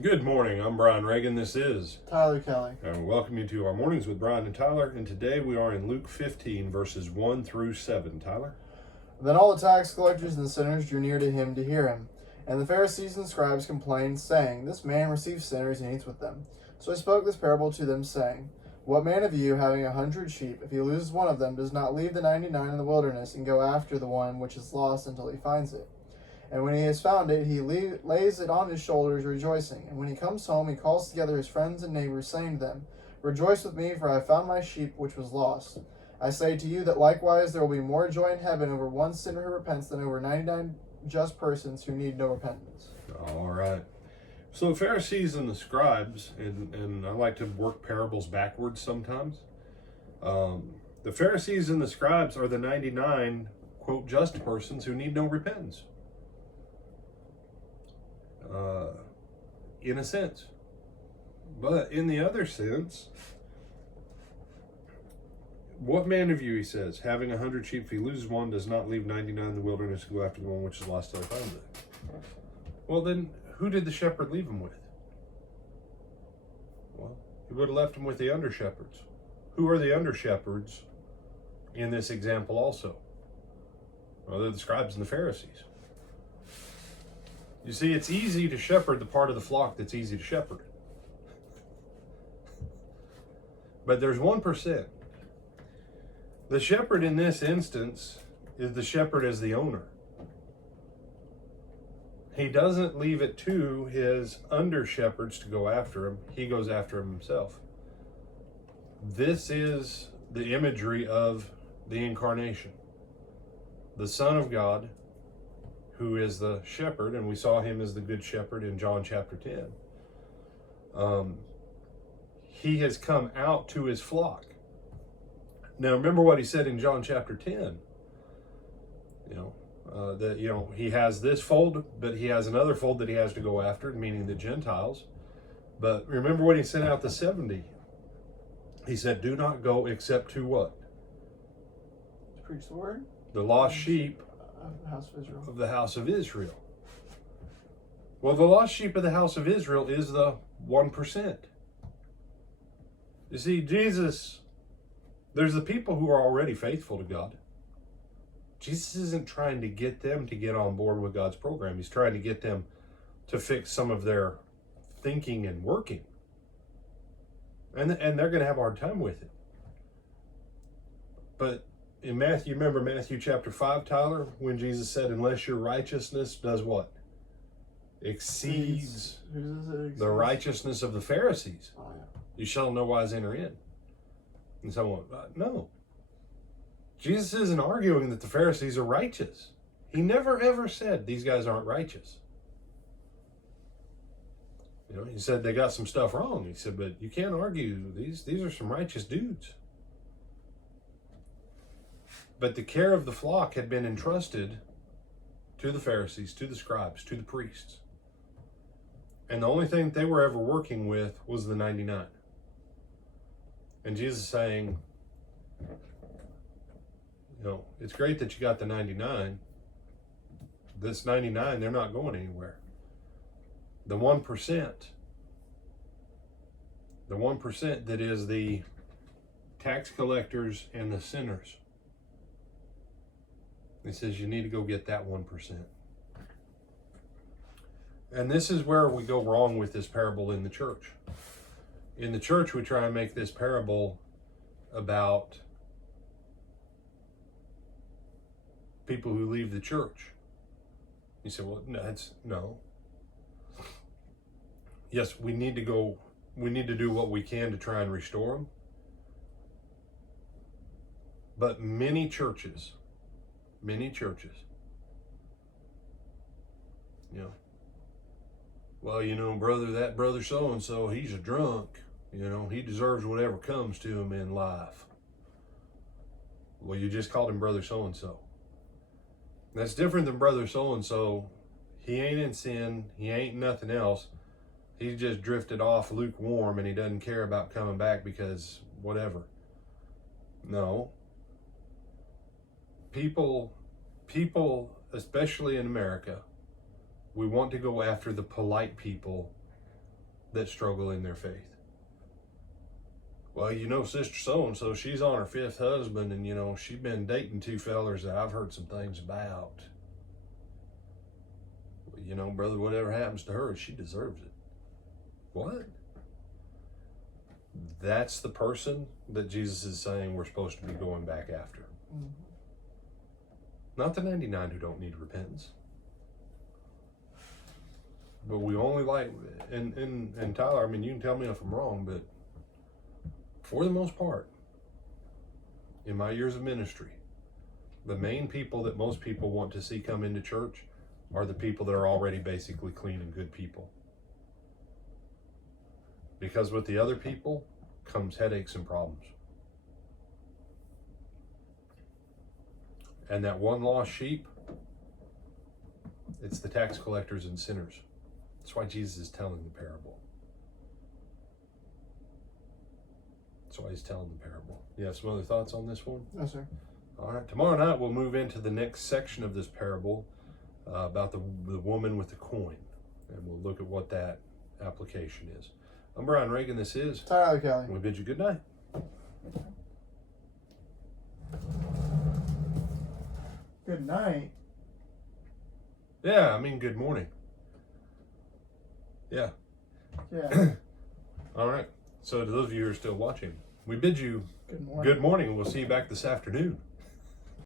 Good morning. I'm Brian Reagan. This is Tyler Kelly. and we welcome you to our Mornings with Brian and Tyler. And today we are in Luke 15, verses 1 through 7. Tyler? Then all the tax collectors and sinners drew near to him to hear him. And the Pharisees and scribes complained, saying, This man receives sinners and eats with them. So he spoke this parable to them, saying, What man of you, having 100 sheep, if he loses one of them, does not leave the 99 in the wilderness and go after the one which is lost until he finds it? And when he has found it, he lays it on his shoulders, rejoicing. And when he comes home, he calls together his friends and neighbors, saying to them, Rejoice with me, for I have found my sheep which was lost. I say to you that likewise there will be more joy in heaven over one sinner who repents than over 99 just persons who need no repentance. All right. So the Pharisees and the scribes, and I like to work parables backwards sometimes. The Pharisees and the scribes are the 99, quote, just persons who need no repentance. In a sense. But in the other sense, what man of you, he says, having 100 sheep, if he loses one, does not leave 99 in the wilderness and go after the one which is lost till he finds it? Well, then, who did the shepherd leave him with? Well, he would have left him with the under shepherds. Who are the under shepherds in this example also? Well, they're the scribes and the Pharisees. You see, it's easy to shepherd the part of the flock that's easy to shepherd. But there's 1%. The shepherd in this instance is the shepherd as the owner. He doesn't leave it to his under shepherds to go after him. He goes after him himself. This is the imagery of the incarnation. The Son of God, who is the shepherd, and we saw him as the good shepherd in John chapter 10. He has come out to his flock. Now remember what he said in John chapter 10. That he has this fold, but he has another fold that he has to go after, meaning the Gentiles. But remember when he sent out the 70, he said, do not go except to what? To preach the word? The lost sheep Of the house of Israel. of the house of Israel. Well, the lost sheep of the house of Israel is the 1%. You see, Jesus, there's the people who are already faithful to God. Jesus isn't trying to get them to get on board with God's program. He's trying to get them to fix some of their thinking and working. And they're going to have a hard time with it. But in Matthew, remember Matthew chapter 5, Tyler, when Jesus said, unless your righteousness does what? Exceeds the righteousness of the Pharisees. Oh, yeah. You shall no wise enter in. And someone, no. Jesus isn't arguing that the Pharisees are righteous. He never ever said these guys aren't righteous. He said they got some stuff wrong. He said, but you can't argue. These are some righteous dudes. But the care of the flock had been entrusted to the Pharisees, to the scribes, to the priests. And the only thing that they were ever working with was the 99. And Jesus is saying, it's great that you got the 99. This 99, they're not going anywhere. The 1%, that is the tax collectors and the sinners. He says you need to go get that 1%. And this is where we go wrong with this parable in the church. In the church, we try and make this parable about people who leave the church. You say, well, no. Yes, we need to do what we can to try and restore them. But many churches, well, brother so-and-so, he's a drunk. He deserves whatever comes to him in life. Well, you just called him brother so-and-so. That's different than brother so-and-so. He ain't in sin. He ain't nothing else. He's just drifted off lukewarm and he doesn't care about coming back because whatever. No. People, especially in America, we want to go after the polite people that struggle in their faith. Well, sister so-and-so, she's on her 5th husband, and, she's been dating 2 fellers that I've heard some things about. Well, brother, whatever happens to her, she deserves it. What? That's the person that Jesus is saying we're supposed to be going back after. Mm-hmm. Not the 99 who don't need repentance. But we only like, and Tyler, you can tell me if I'm wrong, but for the most part, in my years of ministry, the main people that most people want to see come into church are the people that are already basically clean and good people. Because with the other people comes headaches and problems. And that one lost sheep, it's the tax collectors and sinners. That's why Jesus is telling the parable. That's why he's telling the parable. You have some other thoughts on this one? No, sir. All right. Tomorrow night we'll move into the next section of this parable about the woman with the coin. And we'll look at what that application is. I'm Brian Reagan. This is Tyler Kelly. We bid you good night. Good night. Yeah, good morning. Yeah. Yeah. All right. So to those of you who are still watching, we bid you Good morning. good morning, and we'll see you back this afternoon.